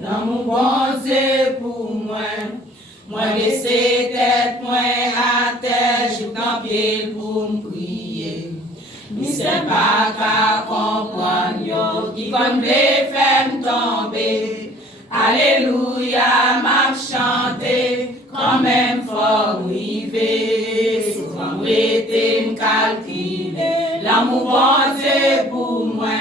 Dans mon bon Dieu pour moi, moi laisser tête moi à terre, je t'en prie pour me prier. Mais c'est pas qu'à comprendre yo, qui comme les femmes tomber. Alléluia, m'a chanté, quand même fort rivé. Souvent m'rete m'calculer, l'amour bon Dieu pour moi.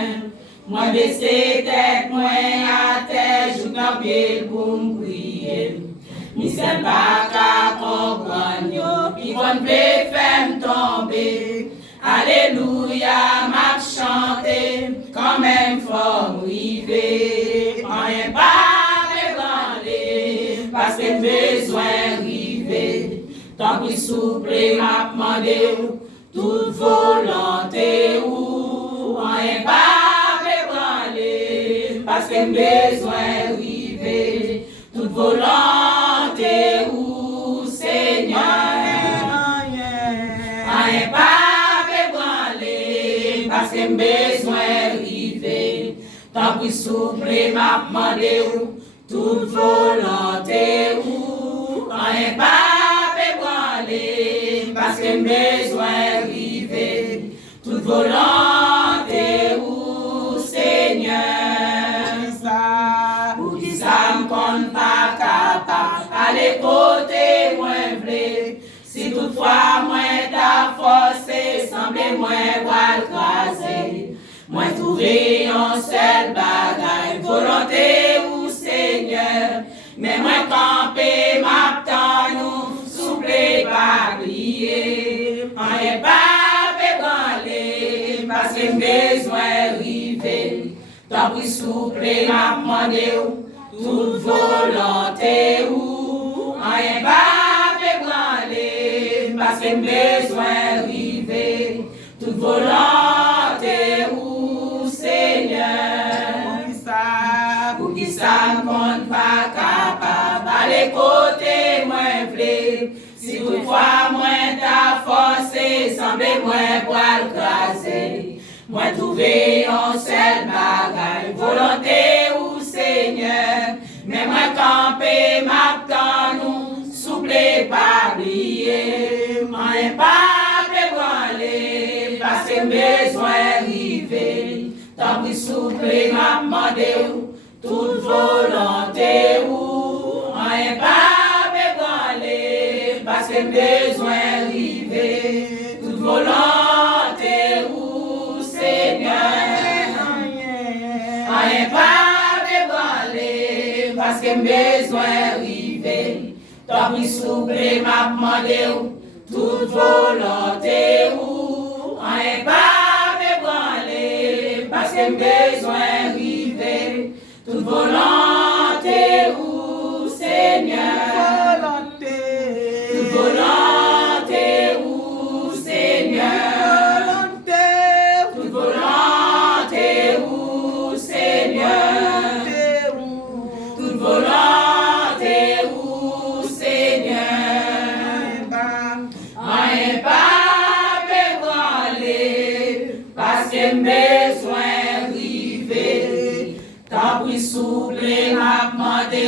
Moi baisser tête, moi à terre, je t'en prie pour me prier. Mais c'est pas qu'à comprendre yo, qui comme les femmes tomber. Alléluia, m'a chanté, quand même fort rivé. Rien pas m'ébranler, parce que besoin rivé. Tant qu'il souple, m'a demandé, toute volonté ou. Rien pas m'ébranler, parce que besoin rivé. Toute volonté ou, Seigneur. Rien pas parce que besoin rivé, tant qu'il souple m'a demandé toute volonté ou rien pas ébranler, parce que besoin rivé, toute volonté ou Seigneur. Pour qui ça me compte pas capable, aller côté moins vrai. Si toutefois moi ta force semble moins va craser, moi trouver un seul bagaille, volonté ou Seigneur, mais moi camper m'attend nous, souple pas briller, rien pas ébranler, parce que besoin rivé, tant pis souple m'a demandé toute volonté ou rien pas parce que besoin rivé, toute volonté ou Seigneur. Pour qui ça me compte pas capable, aller côté moins vlé. Si toutefois moins ta force semble moins pour le craser, moi trouver un seul bagaille, volonté ou Seigneur, mais moi camper m'attend nous, souple pas briller, rien pas ébranler, parce que besoin rivé, tant pis souple m'a demandé toute volonté ou rien pas ébranler, parce que besoin rivé, toute volonté ou Seigneur, rien pas ébranler, parce que besoin rivé, tant pis souple m'a demandé toute volonté ou rien pas ébranler, parce que besoin rivé, toute volonté ou Seigneur, toute volonté ou Seigneur, toute volonté ou Seigneur, toute volonté ou Seigneur, rien pas ébranler, parce que besoin rivé, tant pis souple m'a demandé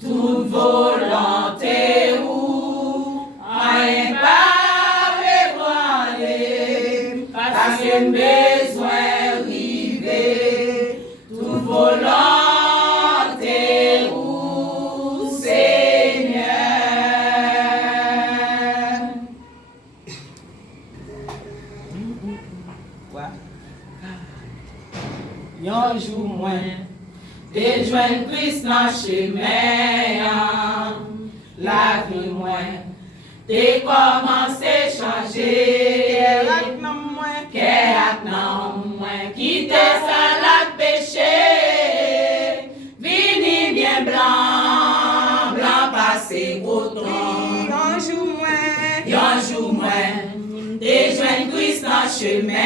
toute volonté ou rien pas ébranler, parce que besoin rivé, toute volonté ou Seigneur. Yon jour moins, de joindre Christ dans le chemin, la vie moins, de commencer à changer, qu'est maintenant moins, quitter ça la péché, vini bien blanc, blanc passé coton, yon jour moins, de joindre Christ dans le chemin,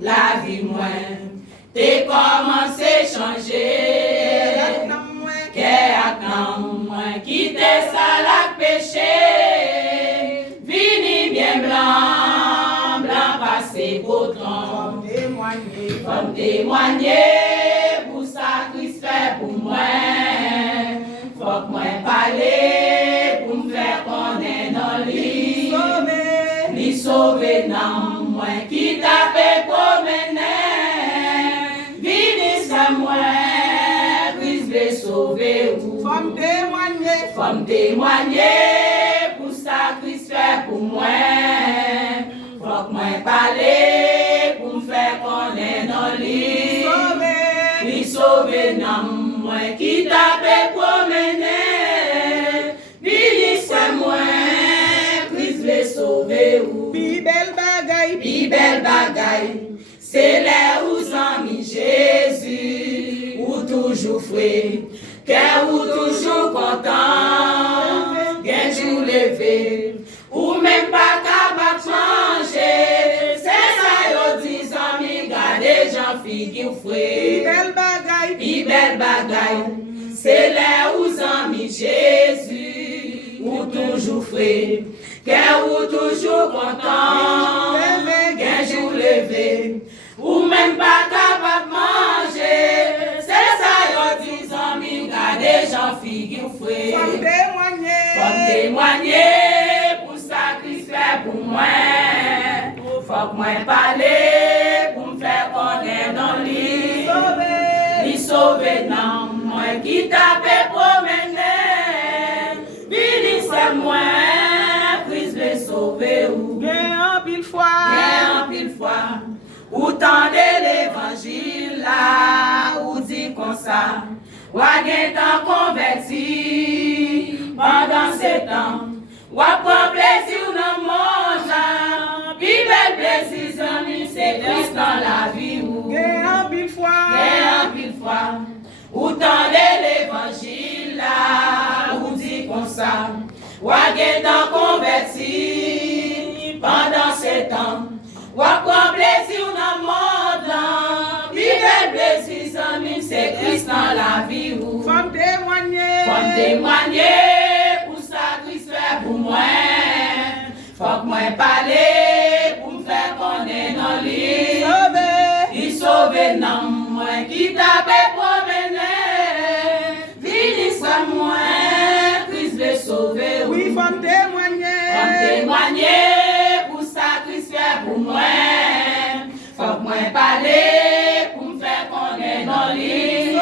la vie moins, t'es commencé témoigner pour ça Christ fait pour moi. Faut que moi parler pour me faire connaître dans lui. Lui sauver non, moi qui tape promener. Vini c'est moi, Christ veut sauver ou. Faut témoigner pour ça Christ fait pour moi. Faut que moi parler pour me faire connaître dans lui. Lui sauver non, moi qui tape promener. Vini c'est moi, Christ veut sauver ou. Pi belle bagaille, c'est là où amis Jésus, ou toujours fouet, cœur ou toujours content, bien jour levé, ou même pas capable de changer. C'est ça, yo dit amis, gardez j'en figure fouet. Pi belle bagaille, c'est là où amis Jésus, ou toujours fouet, cœur ou toujours content, bien jour levé, ou même pas capable de manger. C'est ça, yo dit amis, gardez j'en figure fouet. Faut témoigner pour ça Christ fait pour moi. Faut que moi parler pour me faire connaître dans lui. Lui sauver non, moi qui tape promener. Vini c'est moi, Christ veut sauver ou. en pile fois, ou tendez l'évangile là, ou dit comme ça, ou a gen temps converti, pendant ce temps, ou a prend plaisir dans mon genre, puis bel plaisir, amis, c'est Christ dans la vie ou. en pile fois, ou tendez l'évangile là, ou dit comme ça, ou a gen temps converti, pendant ce temps, ou a prend plaisir dans le monde là, puis bel plaisir, amis, c'est Christ dans la vie ou. Faut témoigner pour ça Christ fait pour moi. Faut que moi parler pour me faire connaître dans lui. Il sauve non, moi qui tape promener. Vini c'est moi, Christ veut sauver. oui, faut témoigner pour ça Christ fait pour moi. Faut que moi parler pour me faire connaître dans lui.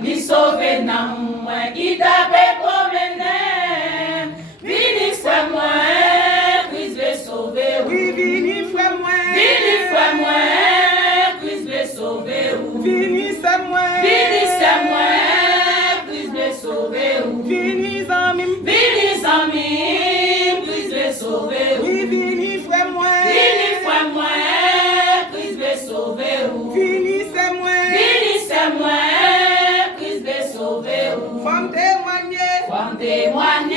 Lui sauver non, moi qui tape promener. Vini c'est moi, Christ veut sauver. oui, vini frère moi, Christ veut sauver. vini c'est moi, Christ veut sauver. vini zami, Christ veut sauver. oui, vini frère moi, Christ veut sauver. vini c'est moi, Christ veut sauver. faut témoigner. Faut témoigner